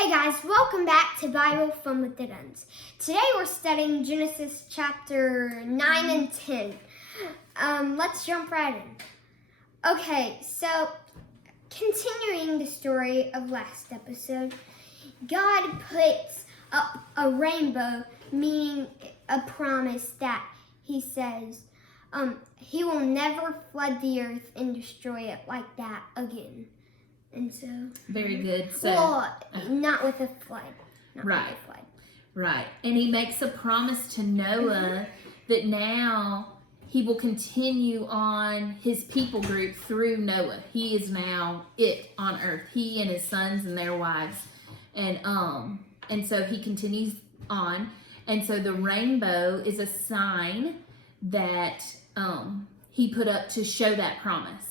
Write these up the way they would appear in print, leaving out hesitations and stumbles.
Hey guys, welcome back to Bible Fun with the Duns. Today we're studying Genesis chapter 9 and 10. Let's jump right in. Okay, so continuing the story of last episode, God puts a rainbow, meaning a promise that he says he will never flood the earth and destroy it like that again. And so very good. So not with a flood. Right. And he makes a promise to Noah that now he will continue on his people group through Noah. He is now it on earth. He and his sons and their wives. And so he continues on. And so the rainbow is a sign that he put up to show that promise.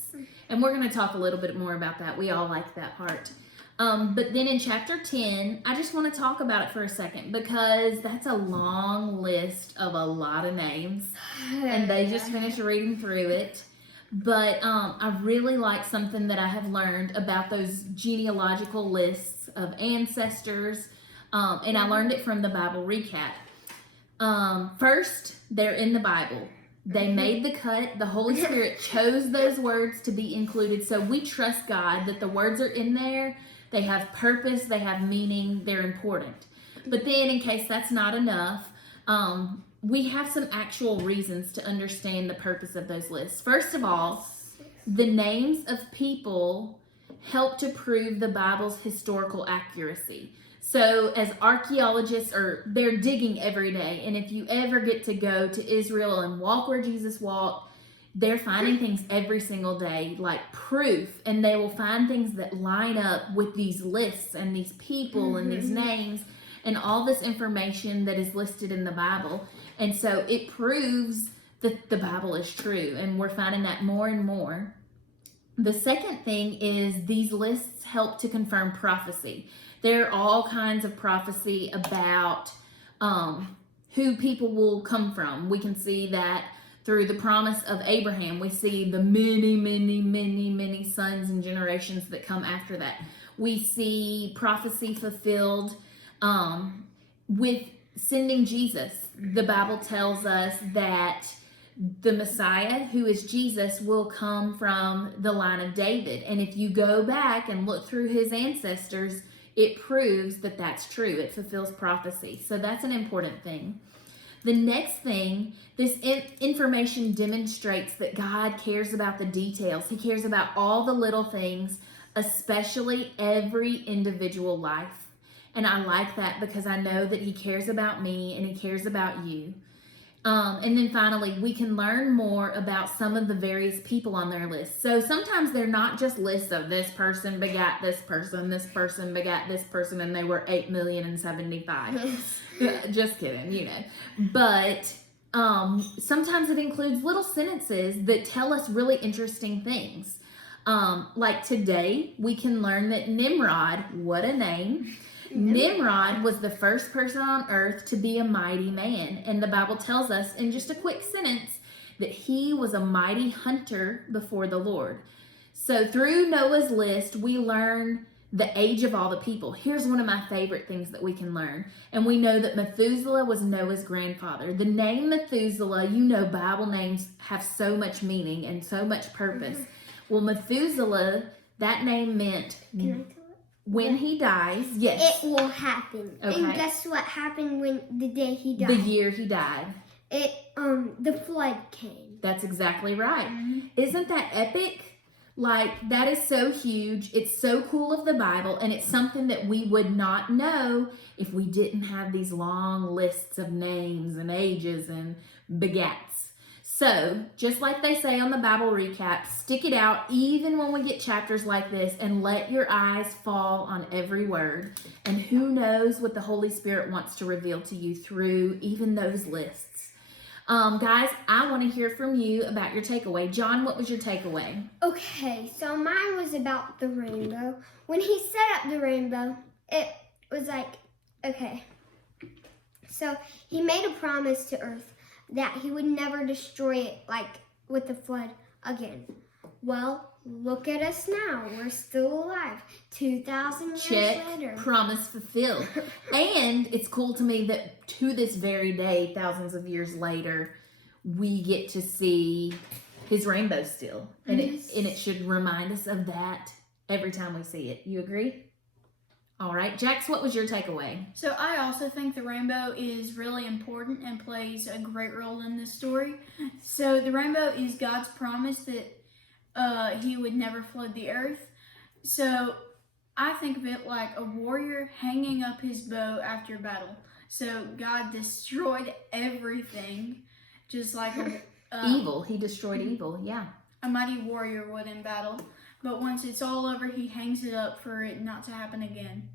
And we're going to talk a little bit more about that. We all like that part. But then in chapter 10, I just want to talk about it for a second because that's a long list of a lot of names. And they just finished reading through it. But I really like something that I have learned about those genealogical lists of ancestors. And I learned it from the Bible Recap. First, they're in the Bible. They made the cut. The Holy Spirit chose those words to be included. So we trust God that the words are in there. They have purpose. They have meaning. They're important. But then in case that's not enough, we have some actual reasons to understand the purpose of those lists. First of all, the names of people help to prove the Bible's historical accuracy. So as archaeologists, they're digging every day. And if you ever get to go to Israel and walk where Jesus walked, they're finding things every single day, like proof. And they will find things that line up with these lists and these people and these names and all this information that is listed in the Bible. And so it proves that the Bible is true. And we're finding that more and more. The second thing is these lists help to confirm prophecy. There are all kinds of prophecy about who people will come from. We can see that through the promise of Abraham. We see the many sons and generations that come after that. We see prophecy fulfilled with sending Jesus. The Bible tells us that the Messiah, who is Jesus, will come from the line of David. And if you go back and look through his ancestors, it proves that that's true. It fulfills prophecy. So that's an important thing. The next thing, this information demonstrates that God cares about the details. He cares about all the little things, especially every individual life. And I like that because I know that he cares about me and he cares about you. And then finally, we can learn more about some of the various people on their list. So sometimes they're not just lists of this person begat this person begat this person, and they were 8,075,000. Just kidding, But sometimes it includes little sentences that tell us really interesting things. Like today, we can learn that Nimrod, what a name, Nimrod was the first person on earth to be a mighty man. And the Bible tells us in just a quick sentence that he was a mighty hunter before the Lord. So through Noah's list, we learn the age of all the people. Here's one of my favorite things that we can learn. And we know that Methuselah was Noah's grandfather. The name Methuselah, Bible names have so much meaning and so much purpose. Well, Methuselah, that name meant when he dies, yes. It will happen. Okay. And guess what happened when the day he died? The year he died. The flood came. That's exactly right. Isn't that epic? Like, that is so huge. It's so cool of the Bible, and it's something that we would not know if we didn't have these long lists of names and ages and begats. So, just like they say on the Bible Recap, stick it out even when we get chapters like this and let your eyes fall on every word. And who knows what the Holy Spirit wants to reveal to you through even those lists. Guys, I want to hear from you about your takeaway. John, what was your takeaway? Okay, so mine was about the rainbow. When he set up the rainbow, it was like, okay. So, he made a promise to earth that he would never destroy it like with the flood again. Well, look at us now. We're still alive. 2,000 years Check, later. promise fulfilled. And it's cool to me that to this very day, thousands of years later, we get to see his rainbow still. And it should remind us of that every time we see it. You agree? All right. Jax, what was your takeaway? So I also think the rainbow is really important and plays a great role in this story. So the rainbow is God's promise that he would never flood the earth. So I think of it like a warrior hanging up his bow after a battle. So God destroyed everything, just like Evil. He destroyed evil. Yeah. a mighty warrior would in battle. But once it's all over, he hangs it up for it not to happen again.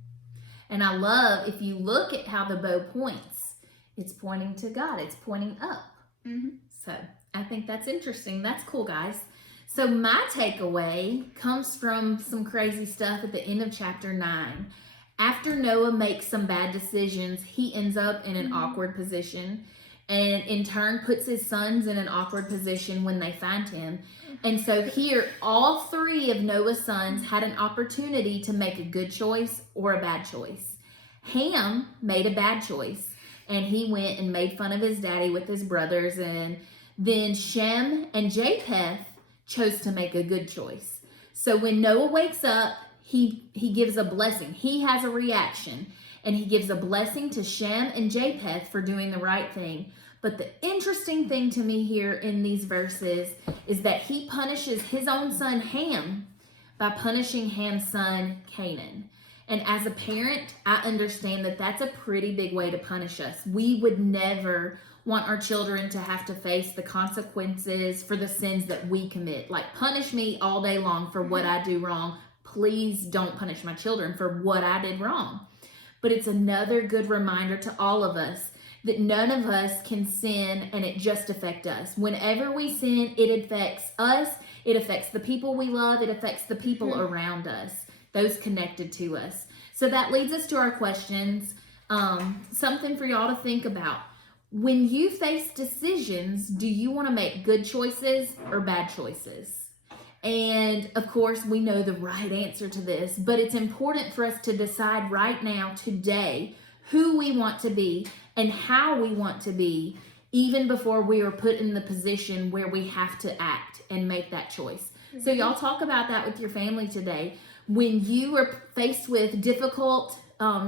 And I love, if you look at how the bow points, it's pointing to God. It's pointing up. Mm-hmm. So I think that's interesting. That's cool, guys. So my takeaway comes from some crazy stuff at the end of chapter 9. After Noah makes some bad decisions, he ends up in an awkward position, and in turn puts his sons in an awkward position when they find him. And so here, all 3 of Noah's sons had an opportunity to make a good choice or a bad choice. Ham made a bad choice, and he went and made fun of his daddy with his brothers, and then Shem and Japheth chose to make a good choice. So when Noah wakes up, he gives a blessing. He has a reaction, and he gives a blessing to Shem and Japheth for doing the right thing. But the interesting thing to me here in these verses is that he punishes his own son Ham by punishing Ham's son Canaan. And as a parent, I understand that that's a pretty big way to punish us. We would never want our children to have to face the consequences for the sins that we commit. Like, punish me all day long for what I do wrong. Please don't punish my children for what I did wrong. But it's another good reminder to all of us that none of us can sin and it just affects us. Whenever we sin, it affects us, it affects the people we love, it affects the people around us, those connected to us. So that leads us to our questions. Something for y'all to think about. When you face decisions, do you want to make good choices or bad choices? And of course, we know the right answer to this, but it's important for us to decide right now, today, who we want to be and how we want to be, even before we are put in the position where we have to act and make that choice. So y'all talk about that with your family today. When you are faced with difficult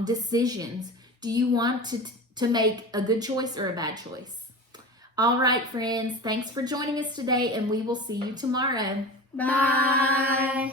decisions, do you want to make a good choice or a bad choice? All right, friends, thanks for joining us today, and we will see you tomorrow. Bye. Bye.